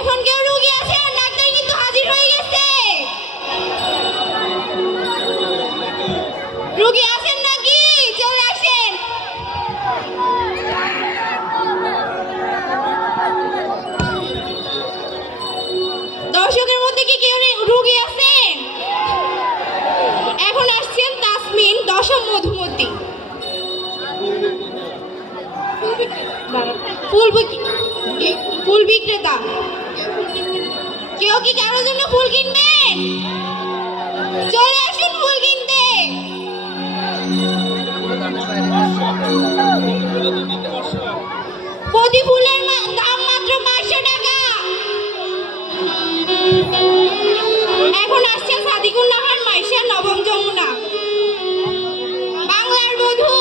এখন কেউ রোগী আছে, আর ডাক্তার কিন্তু হাজির হয়ে গেছে। রোগী আছেন নাকি? চলে আসেন। দর্শকের মধ্যে কি কেউ রোগী আছেন? এখন আসছেন তাসমিন, দশম মধুমতি। ফুল বিক্রেতা। কেউ কি কারোর জন্য ফুল কিনবেন? চলে আসুন ফুল কিনতে। প্রতি ফুলের দাম মাত্র 500 টাকা। এখন আসছে সাদিকুল নাহার মাইশা, নবম যমুনা। বাংলার বধূ